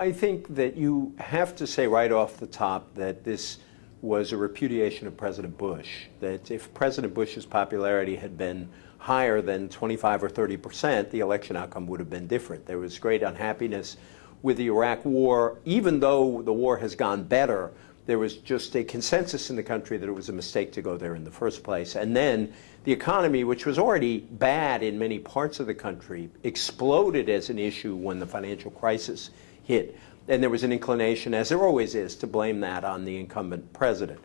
I think that you have to say right off the top that this was a repudiation of President Bush, that if President Bush's popularity had been higher than 25 or 30%, the election outcome would have been different. There was great unhappiness with the Iraq War. Even though the war has gone better, there was just a consensus in the country that it was a mistake to go there in the first place. And then the economy, which was already bad in many parts of the country, exploded as an issue when the financial crisis hit. And there was an inclination, as there always is, to blame that on the incumbent president.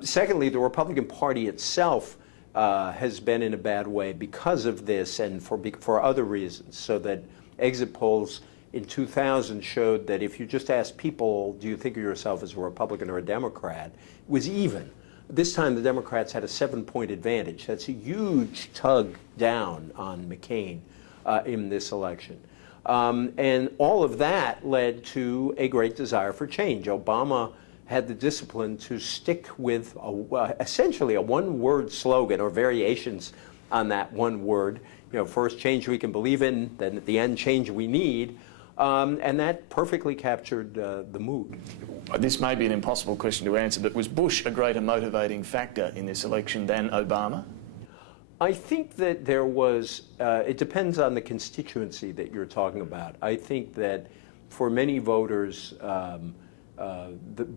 Secondly, the Republican Party itself has been in a bad way because of this and for other reasons, so that exit polls in 2000 showed that if you just asked people, do you think of yourself as a Republican or a Democrat, it was even. This time the Democrats had a 7-point advantage. That's a huge tug down on McCain in this election. And all of that led to a great desire for change. Obama had the discipline to stick with essentially a one-word slogan or variations on that one word. You know, first change we can believe in, then at the end change we need. And that perfectly captured the mood. This may be an impossible question to answer, but was Bush a greater motivating factor in this election than Obama? I think that there was, it depends on the constituency that you're talking about. I think that for many voters,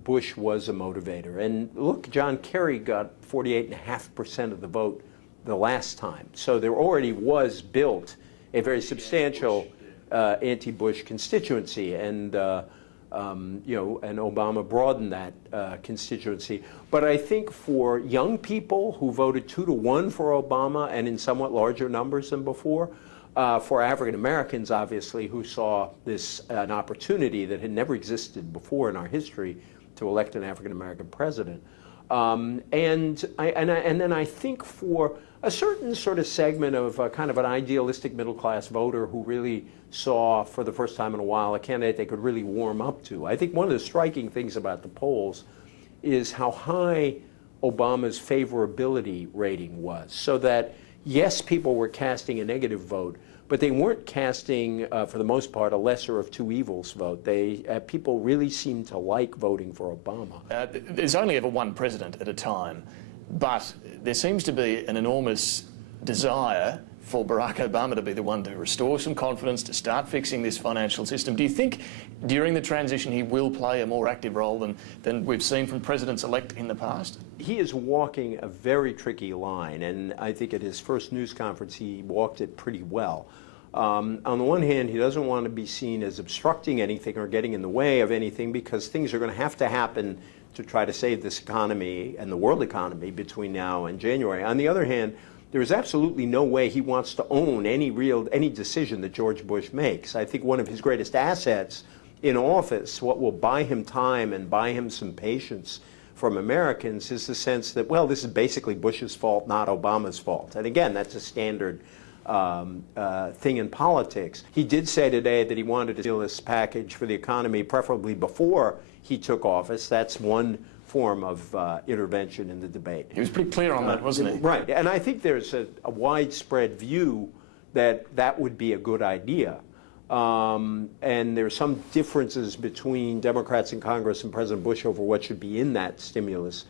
Bush was a motivator. And look, John Kerry got 48.5% of the vote the last time. So there already was built a very substantial anti-Bush constituency, and you know, and Obama broadened that constituency. But I think for young people who voted 2-to-1 for Obama, and in somewhat larger numbers than before, for African Americans, obviously, who saw this an opportunity that had never existed before in our history to elect an African American president, and then I think for a certain sort of segment of kind of an idealistic middle-class voter who really saw for the first time in a while a candidate they could really warm up to. I think one of the striking things about the polls is how high Obama's favorability rating was, so that yes, people were casting a negative vote, but they weren't casting, for the most part, a lesser of two evils vote. People really seemed to like voting for Obama. There's only ever one president at a time, but there seems to be an enormous desire for Barack Obama to be the one to restore some confidence, to start fixing this financial system. Do you think during the transition he will play a more active role than we've seen from presidents-elect in the past? He is walking a very tricky line, and I think at his first news conference he walked it pretty well. On the one hand, he doesn't want to be seen as obstructing anything or getting in the way of anything, because things are going to happen to try to save this economy and the world economy between now and January. On the other hand, there is absolutely no way he wants to own any decision that George Bush makes. I think one of his greatest assets in office, what will buy him time and buy him some patience from Americans, is the sense that, well, this is basically Bush's fault, not Obama's fault. And again, that's a standard thing in politics. He did say today that he wanted a stimulus package for the economy, preferably before he took office. That's one form of intervention in the debate. He was pretty clear on that, wasn't he? Right, and I think there's a widespread view that that would be a good idea. And there's some differences between Democrats in Congress and President Bush over what should be in that stimulus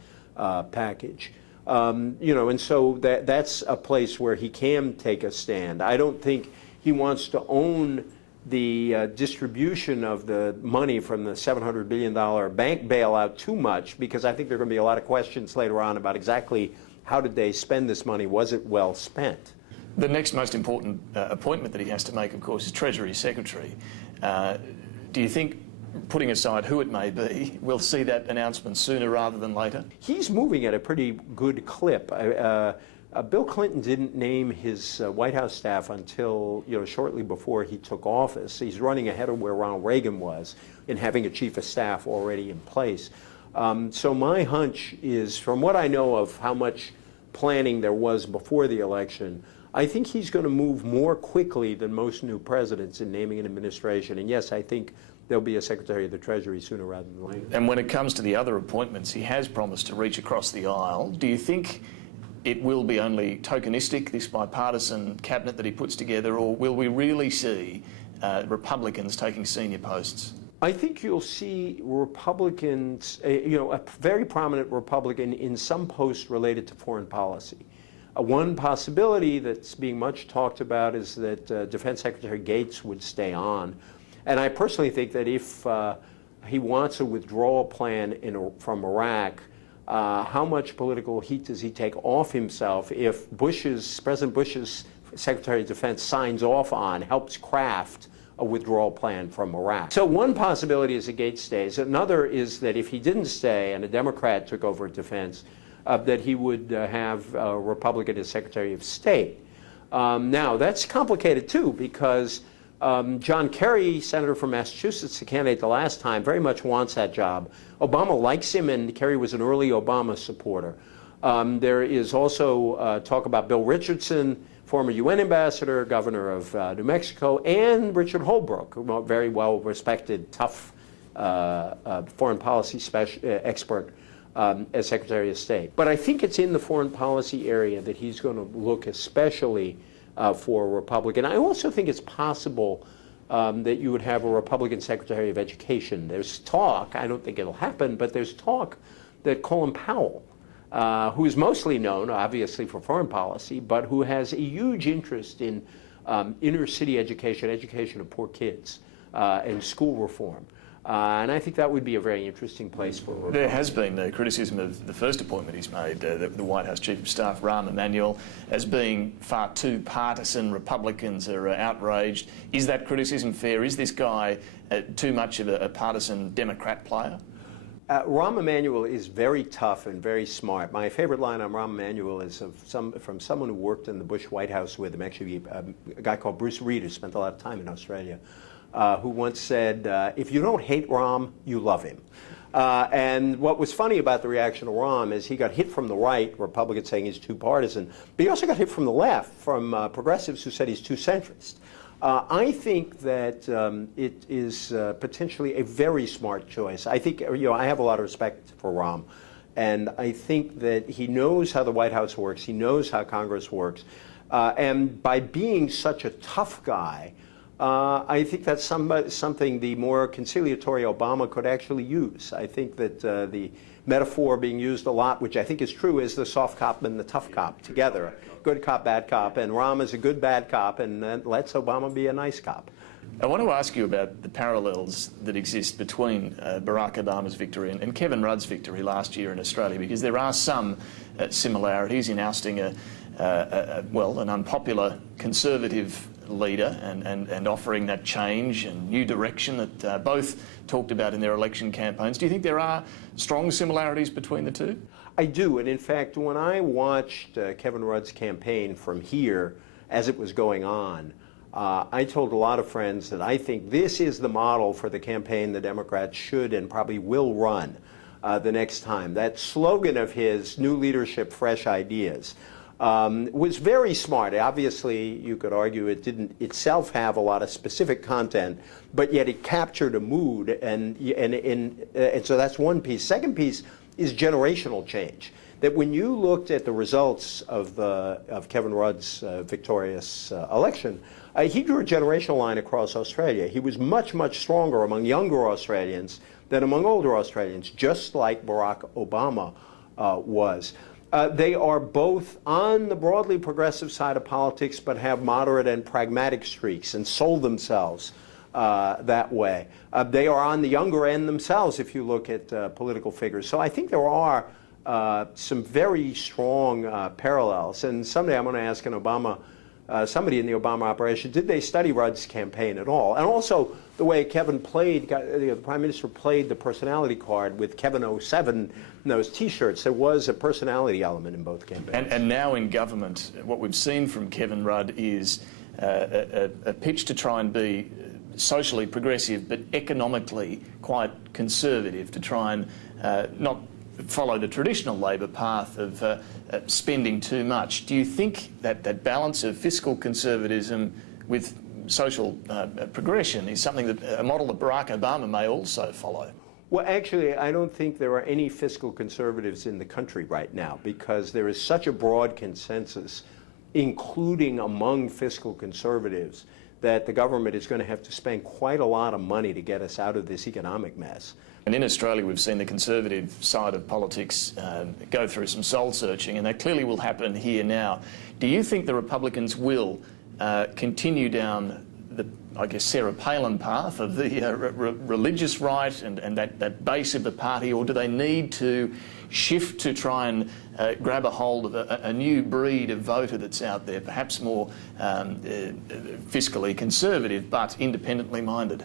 package. You know, and so that's a place where he can take a stand. I don't think he wants to own the distribution of the money from the $700 billion bank bailout too much, because I think there are going to be a lot of questions later on about exactly how did they spend this money. Was it well spent? The next most important appointment that he has to make, of course, is Treasury Secretary. Do you think, putting aside who it may be, we'll see that announcement sooner rather than later? He's moving at a pretty good clip. Bill Clinton didn't name his White House staff until, you know, shortly before he took office. He's running ahead of where Ronald Reagan was in having a chief of staff already in place. So my hunch is, from what I know of how much planning there was before the election, I think he's going to move more quickly than most new presidents in naming an administration. And yes, I think there'll be a Secretary of the Treasury sooner rather than later. And when it comes to the other appointments, he has promised to reach across the aisle. Do you think it will be only tokenistic, this bipartisan cabinet that he puts together, or will we really see Republicans taking senior posts? I think you'll see Republicans, a very prominent Republican in some post related to foreign policy. One possibility that's being much talked about is that Defense Secretary Gates would stay on. And I personally think that if he wants a withdrawal plan from Iraq, how much political heat does he take off himself if President Bush's Secretary of Defense signs off on, helps craft a withdrawal plan from Iraq? So one possibility is that Gates stays. Another is that if he didn't stay and a Democrat took over defense, that he would have a Republican as Secretary of State. Now, that's complicated, too, because John Kerry, senator from Massachusetts, the candidate the last time, very much wants that job. Obama likes him, and Kerry was an early Obama supporter. There is also talk about Bill Richardson, former UN ambassador, governor of New Mexico, and Richard Holbrooke, a very well-respected, tough foreign policy expert as Secretary of State. But I think it's in the foreign policy area that he's going to look especially for a Republican. I also think it's possible that you would have a Republican Secretary of Education. There's talk, I don't think it'll happen, but there's talk that Colin Powell, who is mostly known, obviously, for foreign policy, but who has a huge interest in inner city education of poor kids, and school reform. And I think that would be a very interesting place for Republicans. There has been criticism of the first appointment he's made, the White House Chief of Staff, Rahm Emanuel, as being far too partisan. Republicans are outraged. Is that criticism fair? Is this guy too much of a partisan Democrat player? Rahm Emanuel is very tough and very smart. My favorite line on Rahm Emanuel is from someone who worked in the Bush White House with him, actually a guy called Bruce Reed, who spent a lot of time in Australia, who once said, if you don't hate Rahm, you love him. And what was funny about the reaction to Rahm is he got hit from the right, Republicans saying he's too partisan, but he also got hit from the left, from progressives who said he's too centrist. I think that it is potentially a very smart choice. I think, I have a lot of respect for Rahm, and I think that he knows how the White House works, he knows how Congress works, and by being such a tough guy, I think that's something the more conciliatory Obama could actually use. I think that the metaphor being used a lot, which I think is true, is the soft cop and the tough cop together. Good cop, bad cop, and Rahm is a good bad cop, and lets Obama be a nice cop. I want to ask you about the parallels that exist between Barack Obama's victory and Kevin Rudd's victory last year in Australia, because there are some similarities in ousting an unpopular conservative leader and offering that change and new direction that both talked about in their election campaigns. Do you think there are strong similarities between the two? I do, and in fact, when I watched Kevin Rudd's campaign from here as it was going on, I told a lot of friends that I think this is the model for the campaign the Democrats should and probably will run the next time. That slogan of his, new leadership, fresh ideas, was very smart. Obviously, you could argue it didn't itself have a lot of specific content, but yet it captured a mood, and so that's one piece. Second piece is generational change. That when you looked at the results of Kevin Rudd's victorious election, he drew a generational line across Australia. He was much, much stronger among younger Australians than among older Australians, just like Barack Obama was. They are both on the broadly progressive side of politics, but have moderate and pragmatic streaks and sold themselves that way. They are on the younger end themselves if you look at political figures. So I think there are some very strong parallels. And someday I'm going to ask somebody in the Obama operation, did they study Rudd's campaign at all? And also the way Kevin played, the Prime Minister played the personality card with Kevin 07 in those T-shirts. There was a personality element in both campaigns. And now in government, what we've seen from Kevin Rudd is a pitch to try and be socially progressive but economically quite conservative, to try and not follow the traditional Labor path of spending too much. Do you think that balance of fiscal conservatism with social progression is something that a model that Barack Obama may also follow? Well, actually, I don't think there are any fiscal conservatives in the country right now, because there is such a broad consensus, including among fiscal conservatives, that the government is going to have to spend quite a lot of money to get us out of this economic mess. And in Australia, we've seen the conservative side of politics go through some soul searching, and that clearly will happen here now. Do you think the Republicans will continue down the, I guess, Sarah Palin path of the religious right and that base of the party, or do they need to shift to try and grab a hold of a new breed of voter that's out there, perhaps more fiscally conservative but independently minded?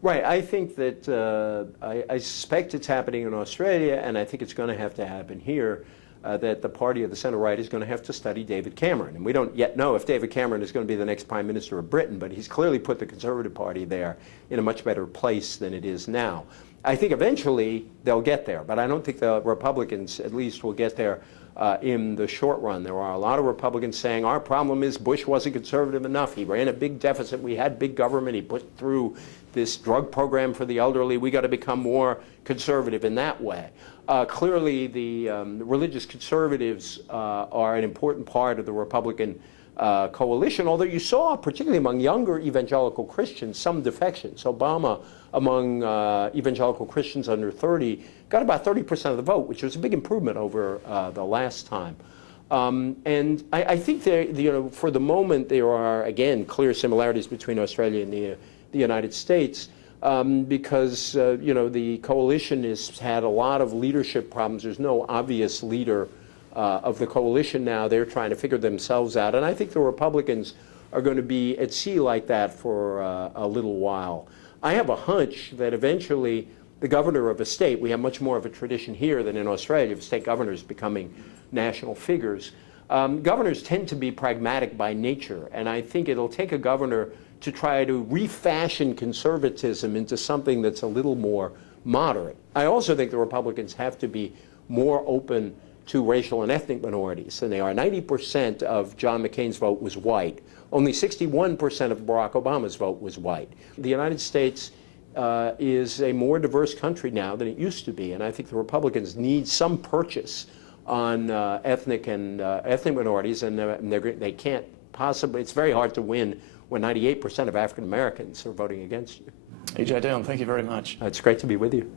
Right. I think that I suspect it's happening in Australia, and I think it's going to have to happen here, that the party of the centre-right is going to have to study David Cameron. And we don't yet know if David Cameron is going to be the next Prime Minister of Britain, but he's clearly put the Conservative Party there in a much better place than it is now. I think eventually they'll get there, but I don't think the Republicans, at least, will get there in the short run. There are a lot of Republicans saying our problem is Bush wasn't conservative enough. He ran a big deficit. We had big government. He put through this drug program for the elderly. We got to become more conservative in that way. Clearly, the religious conservatives are an important part of the Republican coalition, although you saw, particularly among younger evangelical Christians, some defections. Obama, among evangelical Christians under 30, got about 30% of the vote, which was a big improvement over the last time. And I think for the moment there are, again, clear similarities between Australia and the United States, because the coalition has had a lot of leadership problems. There's no obvious leader of the coalition now. They're trying to figure themselves out, and I think the Republicans are going to be at sea like that for a little while. I have a hunch that eventually the governor of a state, we have much more of a tradition here than in Australia of state governors becoming national figures. Governors tend to be pragmatic by nature, and I think it'll take a governor to try to refashion conservatism into something that's a little more moderate. I also think the Republicans have to be more open to racial and ethnic minorities than they are. 90% of John McCain's vote was white. Only 61% of Barack Obama's vote was white. The United States is a more diverse country now than it used to be, and I think the Republicans need some purchase on ethnic minorities, and they can't possibly. It's very hard to win when 98% of African Americans are voting against you. E.J. Dionne, thank you very much. It's great to be with you.